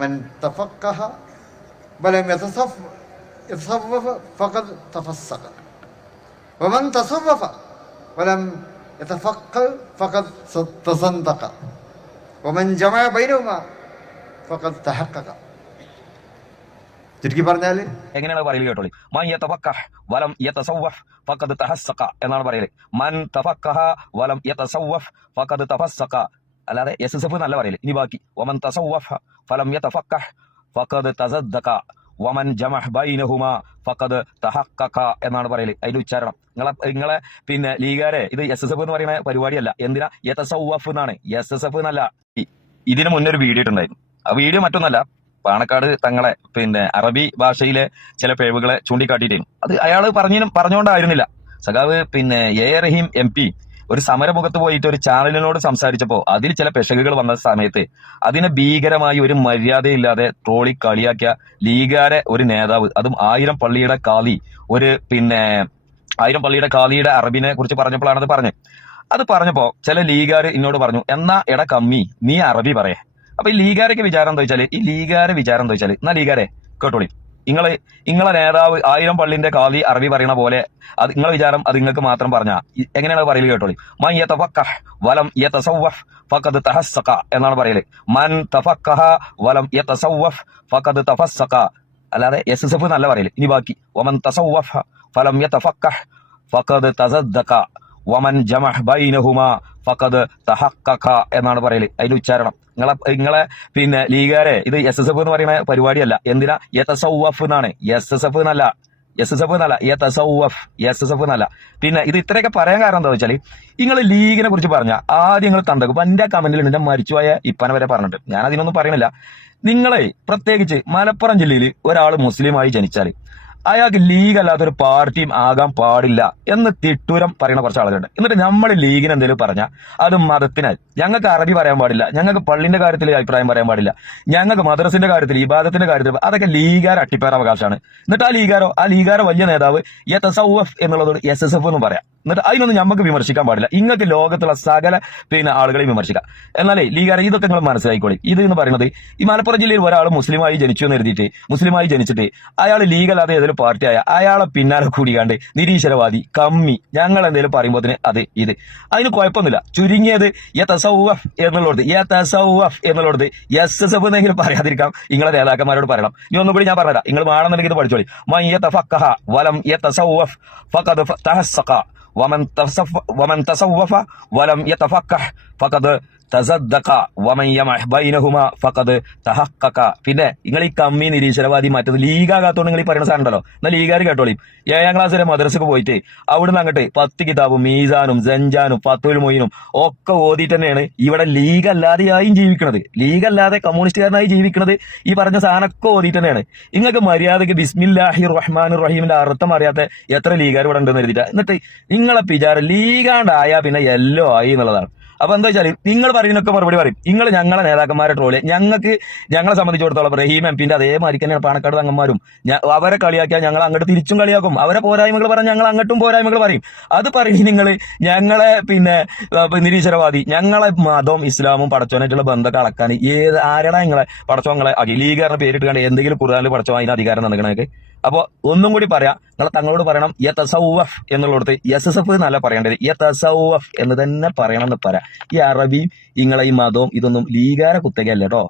മൻ തഫഖഹ വലം യതസവ്വഫ ഫഖദ് തഫസ്സഖ വമൻ തസവ്വഫ വലം യതഫഖഹ ഫഖദ് തസന്തഖ വമൻ ജമഅ ബൈനഹുമാ ഫഖദ് തഹഖഖ. ചുരുക്കി പറഞ്ഞാൽ എങ്ങനെയാണ് പറയല് കേട്ടോളി. മൻ യതഫഖഹ് വലം യതസവ്വഫ് ഫഖദ് തഹസ്സഖ എന്നാണ് പറയല്. മൻ തഫഖഹ വലം യതസവ്വഫ് ഫഖദ് തഫസ്സഖ. അല്ലാതെ യസ്സഫ് എന്നല്ല പറയല്. ഇനി ബാക്കി വമൻ തസവ്വഫ ഫലം യതഫഖഹ് ഫഖദ് തസദ്ദഖ വമൻ ജമഅ ബൈനഹുമാ ഫഖദ് തഹഖഖ എന്നാണ് പറയല്. അതിന്റെ ഉച്ചാരണം നിങ്ങളെ പിന്നെ ലീഗാരെ ഇത് യസ്സഫ് എന്ന് പറയുന്ന പരിപാടിയല്ല. എന്തിനാ യതസവ്വഫ് എന്നാണ്, യസ്സഫ് എന്നല്ല. ഇതിന് മുന്നേ ഒരു വീഡിയോ ഇട്ടുണ്ടായിരുന്നു. ആ വീഡിയോ മറ്റൊന്നല്ല, പാണക്കാട് തങ്ങളെ പിന്നെ അറബി ഭാഷയിലെ ചില പിഴവുകളെ ചൂണ്ടിക്കാട്ടിയിട്ടായിരുന്നു. അത് അയാൾ പറഞ്ഞുകൊണ്ടായിരുന്നില്ല. സഖാവ് പിന്നെ എ റഹീം MP ഒരു സമരമുഖത്ത് പോയിട്ട് ഒരു ചാനലിനോട് സംസാരിച്ചപ്പോൾ അതിൽ ചില പെശകുകൾ വന്ന സമയത്ത് അതിനെ ഭീകരമായി ഒരു മര്യാദയില്ലാതെ ട്രോളി കളിയാക്കിയ ലീഗാരെ ഒരു നേതാവ്, അതും 1000 പള്ളിയുടെ കാളി, ഒരു പിന്നെ 1000 പള്ളിയുടെ കാളിയുടെ അറബിനെ കുറിച്ച് പറഞ്ഞപ്പോഴാണ് അത് പറഞ്ഞപ്പോ ചില ലീഗാര് എന്നോട് പറഞ്ഞു, എന്നാ എടാ കമ്മി നീ അറബി പറയേ. അപ്പൊ ഈ ലീഗാരൊക്കെ വിചാരം എന്താ വെച്ചാല് എന്നാ ലീഗാരെ കേട്ടോളി, നിങ്ങളെ നേതാവ് 1000 പള്ളിന്റെ കാളി അറബി പറയണ പോലെ അത് നിങ്ങളെ വിചാരം അത് നിങ്ങൾക്ക് മാത്രം പറഞ്ഞാ എങ്ങനെയാണ് പറയല് കേട്ടോളി. മൻ യതഫഖഹ് വലം യതസവ്വഫ് ഫഖദ് തഹസ്സഖ എന്നാണ് പറയല്. മൻ തഫഖഹ വലം യതസവ്വഫ് ഫഖദ് തഫസ്സഖ. അല്ലാതെ യസ്സഫ് എന്നല്ല പറയല്. ഇനി ബാക്കി വമൻ തസവ്വഫ ഫലം യതഫഖഹ് ഫഖദ് തസദ്ദഖ വമൻ ജമഅ ബൈനഹുമാ ഫഖദ് തഹഖഖ എന്നാണ് പറയല്. അതിന്റെ ഉച്ചാരണം നിങ്ങളെ പിന്നെ ലീഗാരെ ഇത് യസ്സഫ് എന്ന് പറയുന്ന പരിപാടിയല്ല. എന്തിനാ യതസവ്വഫ് എന്നാണ്, യസ്സഫ് എന്നല്ല, യസ്സഫ് എന്നല്ല. പിന്നെ ഇത് ഇത്രയൊക്കെ പറയാൻ കാരണം എന്താ വെച്ചാൽ നിങ്ങൾ ലീഗിനെ കുറിച്ച് പറഞ്ഞ ആദ്യം നിങ്ങൾ തണ്ടക്കും. ഇപ്പൊ എന്റെ കമന്റിൽ എന്റെ മരിച്ചുപോയ ഇപ്പനെ വരെ പറഞ്ഞിട്ട് ഞാൻ അതിനൊന്നും പറയണില്ല. നിങ്ങളെ പ്രത്യേകിച്ച് മലപ്പുറം ജില്ലയിൽ ഒരാൾ മുസ്ലിമായി ജനിച്ചാൽ അയാൾക്ക് ലീഗ് അല്ലാത്തൊരു പാർട്ടിയും ആകാൻ പാടില്ല എന്ന് തിട്ടൂരം പറയുന്ന കുറച്ച് ആളുകളുണ്ട്. എന്നിട്ട് നമ്മൾ ലീഗിന് എന്തെങ്കിലും പറഞ്ഞാൽ അത് മതത്തിനായി. ഞങ്ങൾക്ക് അറബി പറയാൻ പാടില്ല, ഞങ്ങൾക്ക് പള്ളിന്റെ കാര്യത്തിൽ അഭിപ്രായം പറയാൻ പാടില്ല, ഞങ്ങൾക്ക് മദ്രസിന്റെ കാര്യത്തിൽ ഇബാദത്തിന്റെ കാര്യത്തിൽ, അതൊക്കെ ലീഗാർ അട്ടിപ്പേർ അവകാശമാണ്. എന്നിട്ട് ആ ലീഗാരോ വലിയ നേതാവ് യതസവ്വഫ് എന്നുള്ളത് യസ്സഫ് എന്ന് പറയാം. എന്നിട്ട് അതിനൊന്നും നമുക്ക് വിമർശിക്കാൻ പാടില്ല. ഇങ്ങൾക്ക് ലോകത്തുള്ള സകല പിന്നെ ആളുകളെയും വിമർശിക്കാം. എന്നാലേ ലീഗാരെ ഇതൊക്കെ നിങ്ങൾ മനസ്സിലാക്കിക്കോളി. ഇത് എന്ന് പറയുന്നത് ഈ മലപ്പുറം ജില്ലയിൽ ഒരാൾ മുസ്ലിമായി ജനിച്ചു എന്ന് എഴുതിയിട്ട് മുസ്ലിമായി ജനിച്ചിട്ട് അയാൾ ലീഗല്ലാതെ ഏതൊരു പാർട്ടിയായ അയാളെ പിന്നാലെ കൂടിയാണ്ട് നിരീശ്വരവാദി കമ്മി ഞങ്ങൾ എന്തെങ്കിലും പറയുമ്പോൾ ഇത് അതിന് കുഴപ്പമൊന്നുമില്ല. ചുരുങ്ങിയത് യതസവ്വഫ് എന്നുള്ളത് യസ്സഫ് എന്നെങ്കിലും പറയാതിരിക്കാം നിങ്ങളെ നേതാക്കന്മാരോട് പറയണം. ഇനി ഒന്നും കൂടി ഞാൻ പറഞ്ഞുതരാം, നിങ്ങൾ വേണമെന്നുണ്ടെങ്കിൽ ഇത് പഠിച്ചോളി. മൻ യതഫഖഹ വലം യതസവ്വഫ് ഫഖദ് തഹസ്സഖ വമൻ തസവ്വഫ വലം യതഫഖഹ് ഫഖദ് തസദ്ദഖ വമൻ യമഅ ബൈനഹുമാ ഫഖദ് തഹഖഖ. പിന്നെ നിങ്ങൾ ഈ കമ്മി നിരീശ്വരവാദി മറ്റത് ലീഗാകാത്തോണ്ട് നിങ്ങൾ ഈ പറയുന്ന സാധനം ഉണ്ടല്ലോ, എന്നാൽ ലീഗാർ കേട്ടോളി. 7ാം ക്ലാസ് വരെ മദ്രസക്ക് പോയിട്ട് അവിടുന്ന് അങ്ങോട്ട് 10 കിതാബും മീസാനും സഞ്ചാനും ഫത്തുൽ മൊയ്നും ഒക്കെ ഓതിയിട്ട് തന്നെയാണ് ഇവിടെ ലീഗല്ലാതെയായും ജീവിക്കുന്നത്, ലീഗല്ലാതെ കമ്മ്യൂണിസ്റ്റുകാരനായി ജീവിക്കുന്നത്. ഈ പറഞ്ഞ സാധനമൊക്കെ ഓതിയിട്ട് തന്നെയാണ്. നിങ്ങൾക്ക് മര്യാദക്ക് ബിസ്മില്ലാഹിർ റഹ്മാനിർ റഹീമിന്റെ അർത്ഥം അറിയാത്ത എത്ര ലീഗാർ ഇവിടെ ഉണ്ടെന്ന് എഴുതിയിട്ട് എന്നിട്ട് നിങ്ങളെ വിചാരം ലീഗാണ്ടായാ പിന്നെ എല്ലോ ആയി എന്നുള്ളതാണ്. അപ്പൊ എന്താ വെച്ചാൽ നിങ്ങൾ പറയുന്നൊക്കെ മറുപടി പറയും. നിങ്ങൾ ഞങ്ങളെ നേതാക്കന്മാരെ ട്രോള് ഞങ്ങളെ സംബന്ധിച്ചിടത്തോളം റഹീം MPന്റെ അതേമാതിരി തന്നെയാണ് പാണക്കാട് തങ്ങന്മാരും. അവരെ കളിയാക്കിയാൽ ഞങ്ങൾ അങ്ങോട്ട് തിരിച്ചും കളിയാക്കും. അവരെ പോരായ്മകൾ പറഞ്ഞാൽ ഞങ്ങൾ അങ്ങോട്ടും പോരായ്മകൾ പറയും. അത് പറയും നിങ്ങൾ ഞങ്ങളെ പിന്നെ നിരീശ്വരവാദി, ഞങ്ങളെ മതവും ഇസ്ലാമും പടച്ചോനായിട്ടുള്ള ബന്ധമൊക്കെ അളക്കാൻ ആരാണ് നിങ്ങളെ പടച്ചോങ്ങളെ ലീഗാറിന് പേരിട്ട് കണ്ട് എന്തെങ്കിലും ഖുർആനിൽ പടച്ചോ അതിന് അധികാരം നൽകണേക്ക്. അപ്പൊ ഒന്നും കൂടി പറയാം, നിങ്ങൾ തങ്ങളോട് പറയണം യതസവ്വഫ് എന്നുള്ളത് യസ്സഫ് എന്നല്ല പറയേണ്ടത്, യതസവ്വഫ് എന്ന് തന്നെ പറയണം എന്ന് പറയാം. ഈ അറബിയും നിങ്ങളെ ഈ മതവും ഇതൊന്നും ലീഗാരെ കുത്തകയല്ല കേട്ടോ.